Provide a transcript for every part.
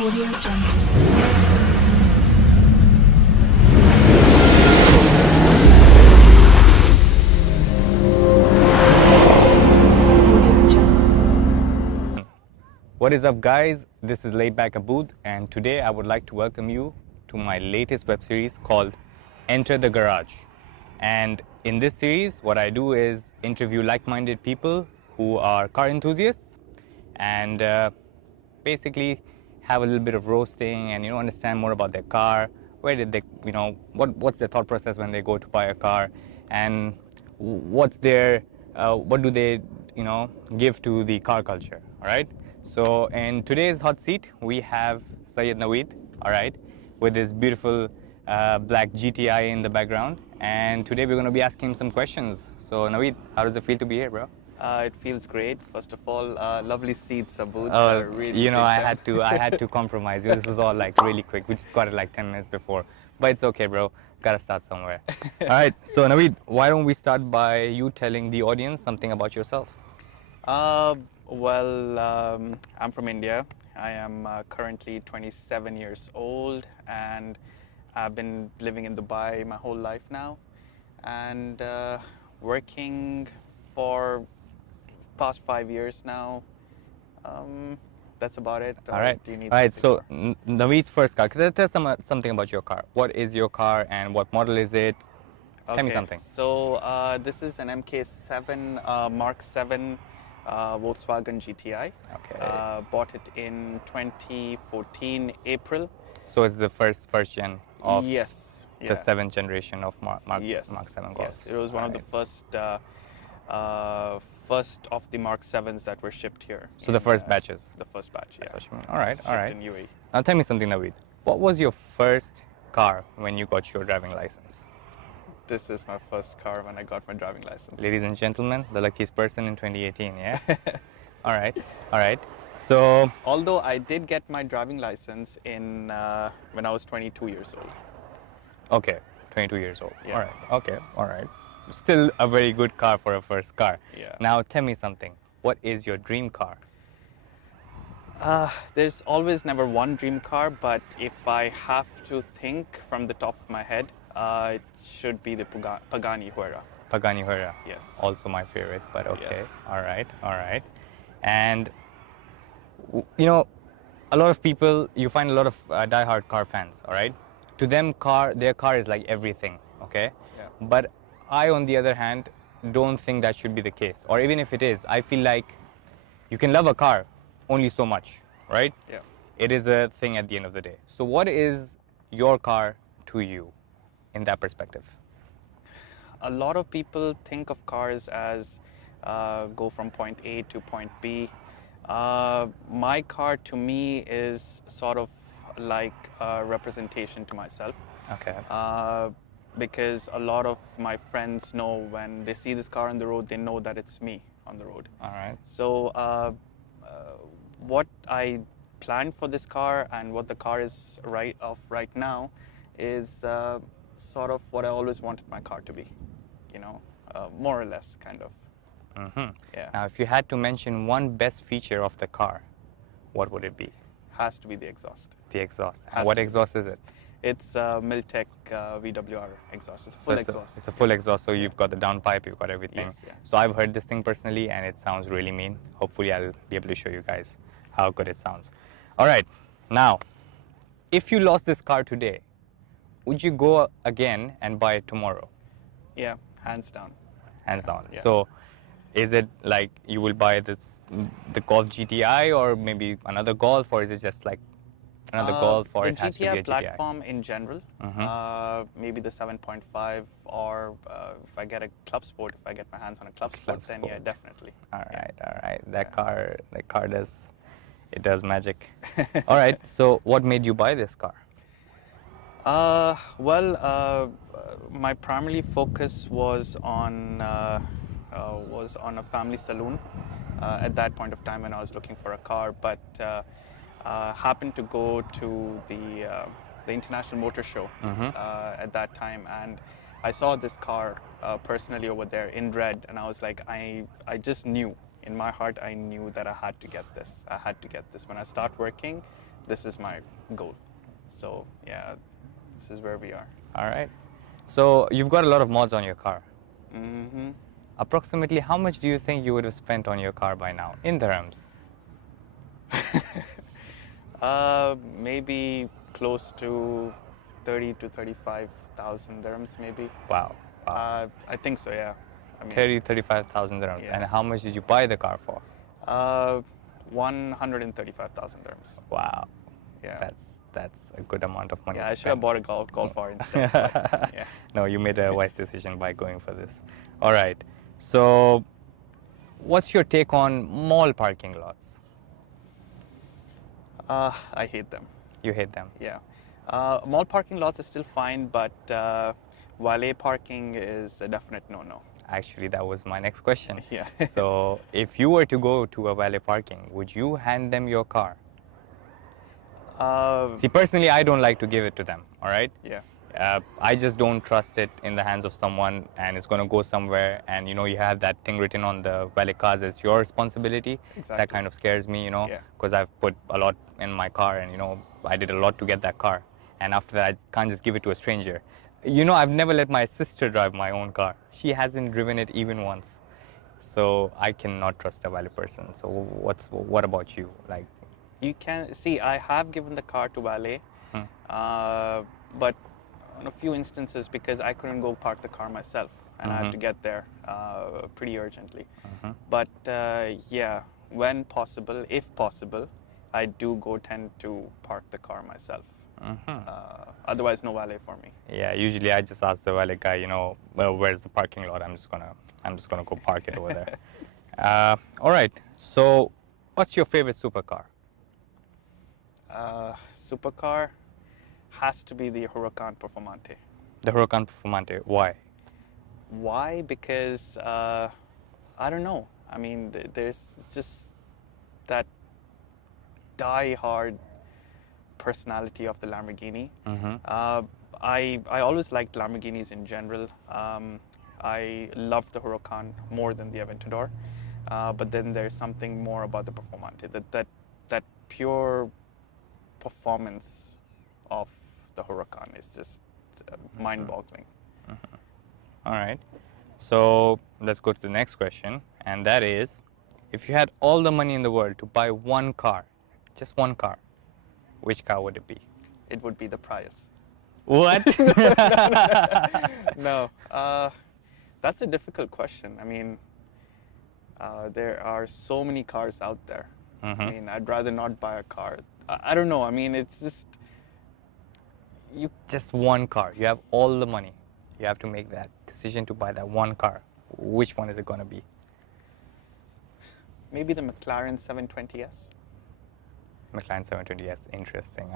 Audio Jungle. Audio Jungle. What is up, guys? This is Laid Back Abood, and today I would like to welcome you to my latest web series called Enter the Garage. And in this series, what I do is interview like-minded people who are car enthusiasts and basically have a little bit of roasting and understand more about their car. Where did they, what's their thought process when they go to buy a car, and what's their, what do they, give to the car culture. All right. So in today's hot seat, we have Syed Naveed. All right, with this beautiful black GTI in the background, and today we're going to be asking him some questions. So Naveed, how does it feel to be here, bro? It feels great. First of all, lovely seats, Abood. Really, I had to compromise. This was all like really quick. We just got it like 10 minutes before, but it's okay, bro. Gotta start somewhere. All right. So Naveed, why don't we start by you telling the audience something about yourself? I'm from India. I am currently 27 years old, and I've been living in Dubai my whole life now, and working for past 5 years now. That's about it. All right. Do you need All right. So something Naveed's first car. Tell us something about your car. What is your car and what model is it? more? Tell me Okay, something. So this is an MK7 Mark 7 Volkswagen GTI. Okay. Bought it in 2014 April. So it's the first gen of Yes. the seventh generation of Mark Yes. Mark 7 Golf. Yes. It was one of the first of the Mark 7s that were shipped here. So the first batches. The first batch, yeah. That's what you mean. All right. All right. Shipped in UAE. Now tell me something, Naveed. What was your first car when you got your driving license? This is my first car when I got my driving license. Ladies and gentlemen, the luckiest person in 2018, yeah? All right. All right. So, Although I did get my driving license in when I was 22 years old. okay, 22 years old. Yeah. All right. Okay. All right. Still a very good car for a first car. Yeah. Now tell me something. What is your dream car? There's always never one dream car, but if I have to think from the top of my head, it should be the Pagani Huayra. Pagani Huayra. Yes. Also my favorite, but okay. Yes. All right. All right. And a lot of people, you find a lot of diehard car fans, all right? To them, their car is like everything, okay? Yeah. But I, on the other hand, don't think that should be the case. Or even if it is, I feel like you can love a car only so much, right? Yeah. It is a thing at the end of the day. So what is your car to you in that perspective? A lot of people think of cars as go from point A to point B. My car to me is sort of like a representation to myself. Okay. Because a lot of my friends know when they see this car on the road, they know that it's me on the road. All right. So what I planned for this car and what the car is right now is sort of what I always wanted my car to be, more or less, kind of. Mm-hmm. Yeah. Now, if you had to mention one best feature of the car, what would it be? Has to be the exhaust. The exhaust. Has And what to be. exhaust is it? It's a Miltech VWR exhaust. It's a full exhaust. It's a full exhaust, so you've got the downpipe, you've got everything. Yes, yeah. So I've heard this thing personally, and it sounds really mean. Hopefully, I'll be able to show you guys how good it sounds. All right. Now, if you lost this car today, would you go again and buy it tomorrow? Yeah, hands down. Hands down. Yeah. So, is it like you will buy the Golf GTI or maybe another Golf, or is it just like another Golf, or the it has to be a GTI GTI? platform in general, maybe the 7.5, or if I get a Club Sport, if I get my hands on a Club Sport, then yeah, Sport. definitely. All right, all right. That car does magic. All right. So, what made you buy this car? My primary focus was on a family saloon at that point of time when I was looking for a car, but happened to go to the International Motor Show at that time, and I saw this car personally over there in red, and I was like, I just knew in my heart, I knew that I had to get this. I had to get this. When I start working, this is my goal. So yeah, this is where we are. All right. So you've got a lot of mods on your car. Mm-hmm. Approximately how much do you think you would have spent on your car by now in dirhams? Maybe close to 30 to 35,000 dirhams, maybe. Wow. I think so. Yeah. I mean, 35,000 dirhams. Yeah. And how much did you buy the car for? 135,000 dirhams. Wow. Yeah. That's a good amount of money. Yeah, I should have spent. bought a golf car instead. But, yeah. No, you made a wise decision by going for this. All right. So, what's your take on mall parking lots? I hate them. You hate them. Yeah. Mall parking lots is still fine, but valet parking is a definite no-no. Actually, that was my next question. Yeah. So, if you were to go to a valet parking, would you hand them your car? See, personally, I don't like to give it to them. All right. Yeah. I just don't trust it in the hands of someone, and it's going to go somewhere, and you know you have that thing written on the valet cars as your responsibility. Exactly. That kind of scares me, you know, Yeah. because I've put a lot in my car, and you know I did a lot to get that car, and after that I can't just give it to a stranger. You know, I've never let my sister drive my own car. She hasn't driven it even once, so I cannot trust a valet person. So what about you? Like, You can see I have given the car to valet, but on a few instances because I couldn't go park the car myself and I had to get there pretty urgently. But yeah, when possible, if possible, I do tend to park the car myself. Otherwise, no valet for me. yeah, usually I just ask the valet guy, you know, well, where's the parking lot? I'm just gonna go park it over there. All right. So, what's your favorite supercar? Supercar has to be the Huracan Performante. The Huracan Performante. Why? Why? Because I don't know. I mean, there's just that die-hard personality of the Lamborghini. I always liked Lamborghinis in general. I love the Huracan more than the Aventador, but then there's something more about the Performante. That pure performance of the Huracan is just mind-boggling. All right. So let's go to the next question, and that is, if you had all the money in the world to buy one car, just one car, which car would it be? It would be the Prius. What? No, that's a difficult question. I mean, there are so many cars out there. I mean, I'd rather not buy a car. I don't know. I mean, it's just Just one car. You have all the money. You have to make that decision to buy that one car. Which one is it going to be? maybe the McLaren 720S. McLaren 720S, interesting.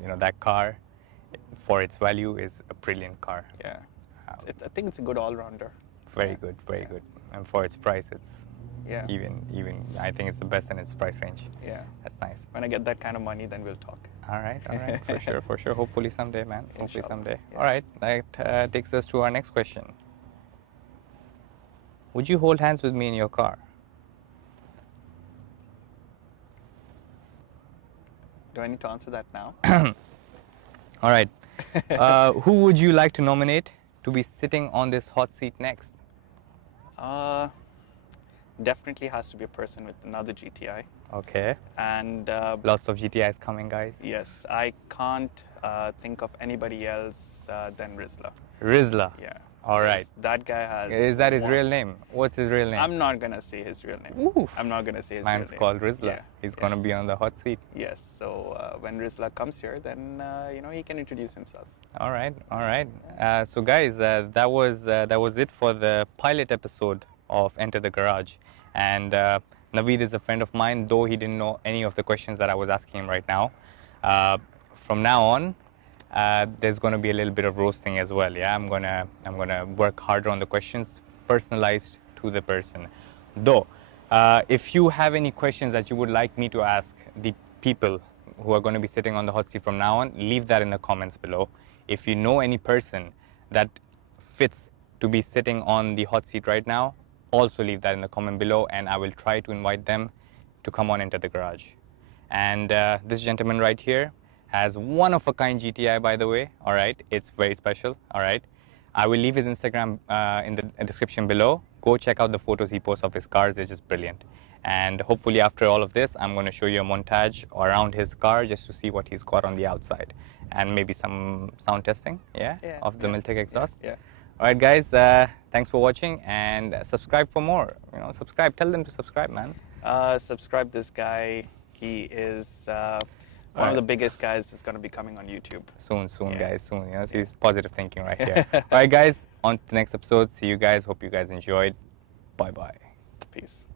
You know, that car, for its value, is a brilliant car. Yeah, I think it's a good all-rounder. Very good, very good. And for its price, it's Yeah. even. I think it's the best in its price range. Yeah. That's nice. When I get that kind of money, then we'll talk. All right, for sure, for sure. Hopefully someday, man. Hopefully Inshallah, someday. yeah. All right, that takes us to our next question. Would you hold hands with me in your car? Do I need to answer that now? All right. Who would you like to nominate to be sitting on this hot seat next? Definitely has to be a person with another GTI. Okay. And Lots of GTIs coming, guys. yes, I can't think of anybody else than Rizla. Rizla. Yeah. All right. That guy has. Is that his one- real name? What's his real name? I'm not gonna say his real name. Ooh. I'm not gonna say his Man's real name. called Rizla. Yeah. He's gonna be on the hot seat. Yes. So when Rizla comes here, then he can introduce himself. All right, all right. So guys, that was it for the pilot episode of Enter the Garage. And Naveed is a friend of mine, though he didn't know any of the questions that I was asking him right now. From now on, there's going to be a little bit of roasting as well. Yeah, I'm gonna work harder on the questions, personalized to the person. Though, if you have any questions that you would like me to ask the people who are going to be sitting on the hot seat from now on, leave that in the comments below. If you know any person that fits to be sitting on the hot seat right now, also leave that in the comment below, and I will try to invite them to come on Into the Garage. And this gentleman right here has one-of-a-kind GTI, by the way. All right, it's very special. All right, I will leave his Instagram in the description below. Go check out the photos he posts of his cars. They're just brilliant. And hopefully after all of this, I'm going to show you a montage around his car just to see what he's got on the outside. And maybe some sound testing, of the Miltec exhaust. Yeah. All right, guys, thanks for watching, and subscribe for more. You know, subscribe. Tell them to subscribe, man. Subscribe this guy. He is one of the biggest guys that's going to be coming on YouTube. Soon, guys, soon. You know, see, it's positive thinking right here. All right, guys, on to the next episode. See you guys. Hope you guys enjoyed. Bye-bye. Peace.